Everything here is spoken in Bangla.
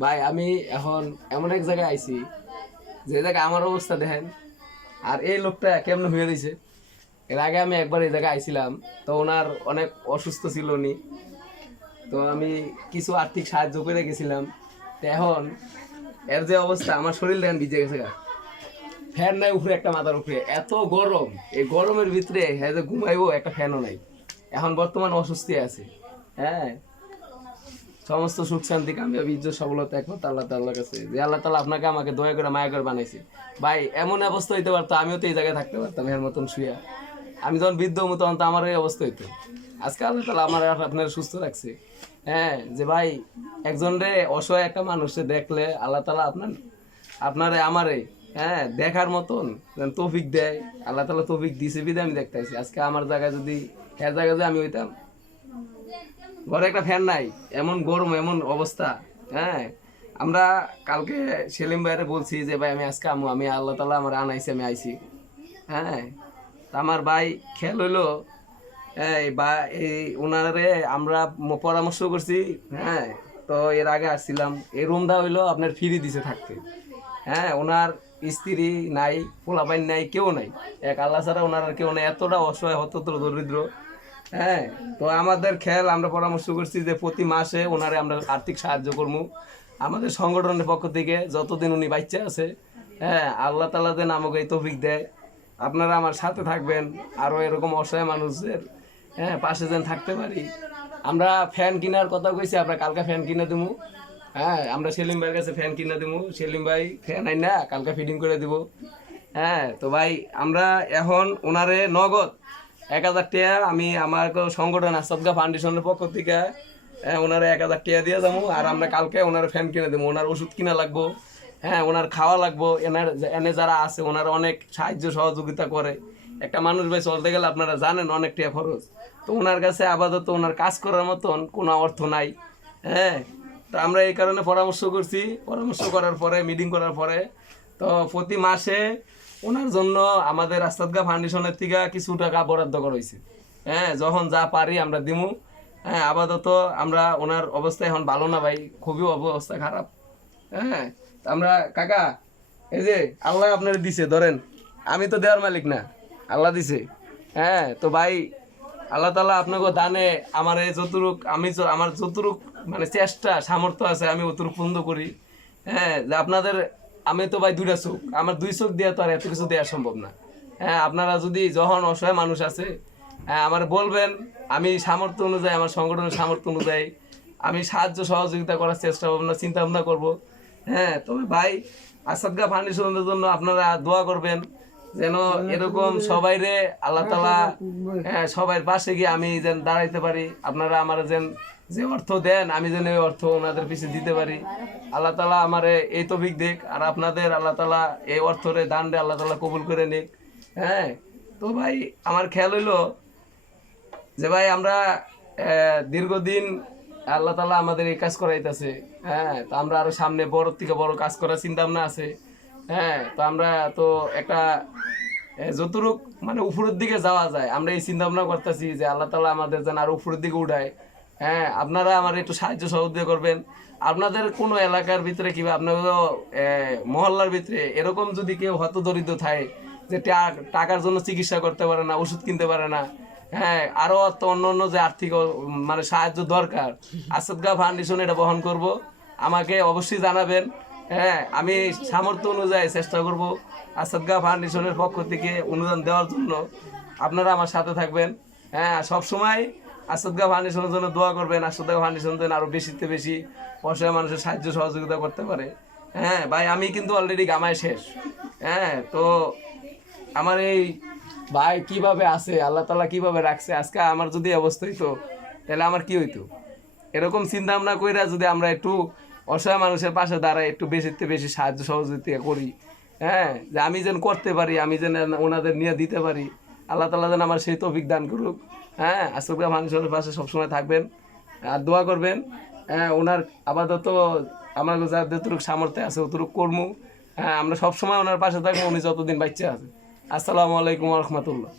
ভাই, আমি এখন এমন এক জায়গায় আইছি যে জায়গায় আমার অবস্থা দেখেন, আর এই লোকটা কেমন হয়ে দিছে? এর আগে আমি একবার এই জায়গায় আইছিলাম, তো ওনার অনেক অসুস্থ ছিল উনি। তো আমি কিছু আর্থিক সাহায্য করে গেছিলাম। তো এখন এর যে অবস্থা, আমার শরীর দেখেন ভিজে গেছে ফ্যান নাই উপরে, একটা মাথার উপরে। এত গরম, এই গরমের ভিতরে হ্যাঁ যে ঘুমাইবো, একটা ফ্যানও নাই। এখন বর্তমান অসুস্থি আছে। হ্যাঁ সমস্ত সুখ শান্তি কামিয়াবি ইজ্জত সফলতা একমাত্র আল্লাহ তাল্লাহ কাছে। যে আল্লাহ তালা আপনাকে আমাকে দয়া করে মায়া করে বানাইছে। ভাই, এমন অবস্থা হইতে পারতো, আমিও তো এই জায়গায় থাকতে পারতাম, এর মতন শুয়া আমি যখন বৃদ্ধ হব, তখন তো আমার এই অবস্থা হইতো। আজকে আল্লাহ তালা আমার আপনার সুস্থ রাখছে। হ্যাঁ যে ভাই, একজন রে অসহায় একটা মানুষে দেখলে আল্লাহ তালা আপনার, আপনারে, আমারে হ্যাঁ দেখার মতন তৌফিক দেয়। আল্লাহ তালা তৌফিক দিছে বিদে আমি দেখতে আজকে আমার জায়গায় যদি হ্যাঁ জায়গায় যদি আমি হইতাম ঘরে একটা ফ্যান নাই, এমন গরম, এমন অবস্থা হ্যাঁ? আমরা কালকে সেলিম ভাইরে বলছি যে, ভাই, আমি আজকে আমু আমি আল্লাহ তালা আমার আনাইছি আমি আইছি। হ্যাঁ? তা আমার ভাই খেয়াল হইল, এই বা, এই ওনারে আমরা পরামর্শ করছি হ্যাঁ? তো এর আগে আসছিলাম, এই রুমটা হইল আপনার ফ্রি দিছে থাকতে। হ্যাঁ? ওনার স্ত্রী নাই, পোলাপাইন নাই, কেউ নাই। এক আল্লাহ ছাড়া ওনার কেউ নাই। এতটা অসহায় হতত্র দরিদ্র। হ্যাঁ তো আমাদের খেয়াল আমরা পরামর্শ করছি যে প্রতি মাসে ওনারে আমরা আর্থিক সাহায্য করব আমাদের সংগঠনের পক্ষ থেকে যতদিন উনি বাচ্চা আছে হ্যাঁ আল্লাহ তালা দেন আমাকে এই তৌফিক দেয়। আপনারা আমার সাথে থাকবেন, আরও এরকম অসহায় মানুষদের হ্যাঁ পাশে যেন থাকতে পারি। আমরা ফ্যান কেনার কথা কইছি, আমরা কালকে ফ্যান কিনে দেবো হ্যাঁ আমরা সেলিম ভাইয়ের কাছে ফ্যান কিনে দেবো সেলিম ভাই ফ্যান আই না, কালকে ফিটিং করে দিব। হ্যাঁ তো ভাই, আমরা এখন ওনারে নগদ এক হাজার টাকা আমি আমার সংগঠন আসাদগা ফাউন্ডেশনের পক্ষ থেকে হ্যাঁ ওনারে এক হাজার টাকা দিয়ে যাব, আর আমরা কালকে ওনার ফ্যান কিনে দেবো, ওনার ওষুধ কিনা লাগবো হ্যাঁ ওনার খাওয়া লাগবো, এনার এনে যারা আছে, ওনার অনেক সাহায্য সহযোগিতা করে। একটা মানুষ ভাই চলতে গেলে আপনারা জানেন অনেক টাকা খরচ। তো ওনার কাছে আপাতত ওনার কাজ করার মতন কোনো অর্থ নাই হ্যাঁ। তো আমরা এই কারণে পরামর্শ করছি, পরামর্শ করার পরে মিটিং করার পরে, তো প্রতি মাসে ওনার জন্য আমাদের আস্তাদগা ফাউন্ডেশনের থেকে কিছু টাকা বরাদ্দ করা হয়েছে। হ্যাঁ যখন যা পারি আমরা দিমু। হ্যাঁ আপাতত আমরা ওনার অবস্থা এখন ভালো না ভাই, খুবই অবস্থা খারাপ। হ্যাঁ আমরা, কাকা, এই যে আল্লাহ আপনার দিছে, ধরেন, আমি তো দেওয়ার মালিক না, আল্লাহ দিছে। হ্যাঁ তো ভাই, আল্লাহ তালা আপনাকে দানে আমার এই যতটুক, আমি আমার যতটুক মানে চেষ্টা, সামর্থ্য আছে, আমি অতটুক পূর্ণ করি। হ্যাঁ যে আপনাদের আমি তো ভাই দুইটা চোখ। আমার দুই চোখ দিয়ে তো আর এত কিছু দেওয়া সম্ভব না। হ্যাঁ আপনারা যদি যখন অসহায় মানুষ আছে হ্যাঁ আমার বলবেন, আমি সামর্থ্য অনুযায়ী, আমার সংগঠনের সামর্থ্য অনুযায়ী আমি সাহায্য সহযোগিতা করার চেষ্টা ভাবনা চিন্তা ভাবনা করব। হ্যাঁ তবে ভাই আসাদগা ফাউন্ডেশনের জন্য আপনারা দোয়া করবেন যেন এরকম সবাইরে আল্লাহ তালা হ্যাঁ সবার পাশে গিয়ে আমি যেন দাঁড়াইতে পারি। আপনারা আমার যেন যে অর্থ দেন, আমি যেন এই অর্থ ওনাদের পিছিয়ে দিতে পারি। আল্লাহ তালা আমার এই তবিক দেখ আর আপনাদের আল্লাহ তালা এই অর্থরে দান রে আল্লাহ তালা কবুল করে নিক। হ্যাঁ? তো ভাই, আমার খেয়াল হইল যে ভাই, আমরা দীর্ঘদিন আল্লাহ তালা আমাদের এই কাজ করাইতেছে। হ্যাঁ? তো আমরা আরও সামনে বড়, থেকে বড় কাজ করার চিন্তা ভাবনা আছে। হ্যাঁ? তো আমরা তো একটা যতটুক মানে উপরের দিকে যাওয়া যায়, আমরা এই চিন্তা ভাবনা করতেছি যে আল্লাহ তালা আমাদের যেন আরও উপরের দিকে উঠায়। হ্যাঁ আপনারা আমার একটু সাহায্য সহযোগিতা করবেন। আপনাদের কোনো এলাকার ভিতরে কিংবা আপনাদের মহল্লার ভিতরে এরকম যদি কেউ হত দরিদ্র থাকে, যে টাকার জন্য চিকিৎসা করতে পারে না, ওষুধ কিনতে পারে না হ্যাঁ আরও তো অন্য অন্য যে আর্থিক মানে সাহায্য দরকার আসাদগা ফাউন্ডেশন এটা বহন করব। আমাকে অবশ্যই জানাবেন। হ্যাঁ আমি সামর্থ্য অনুযায়ী চেষ্টা করব আসাদগা ফাউন্ডেশনের পক্ষ থেকে অনুদান দেওয়ার জন্য। আপনারা আমার সাথে থাকবেন। হ্যাঁ সব সময় আসাদগা ফাউন্ডেশনের জন্য দোয়া করবেন আসাদগা ফাউন্ডেশন যেন আরও বেশিতে বেশি অসহায় মানুষের সাহায্য সহযোগিতা করতে পারে। হ্যাঁ ভাই, আমি কিন্তু অলরেডি গামায় শেষ। হ্যাঁ তো আমার এই ভাই কীভাবে আছে, আল্লাহ তালা কীভাবে রাখছে, আজকে আমার যদি অবস্থা হইতো, তাহলে আমার কি হইতো? এরকম চিন্তা ভাবনা কইরা যদি আমরা একটু অসহায় মানুষের পাশে দাঁড়াই একটু বেশিতে বেশি সাহায্য সহযোগিতা করি হ্যাঁ যে আমি যেন করতে পারি, আমি যেন ওনাদের নিয়ে দিতে পারি আল্লাহ তালা যেন আমার সেই তৌফিক দান করুক। হ্যাঁ আশরফা মানুষের পাশে সবসময় থাকবেন। আর দোয়া করবেন হ্যাঁ ওনার আপাতত আমার যা যতটুকু সামর্থ্য আছে অতটুকু কর্ম। হ্যাঁ আমরা সবসময় ওনার পাশে থাকব, উনি যতদিন বাচ্চা আছে। আসসালামু আলাইকুম রহমতুল্লাহ।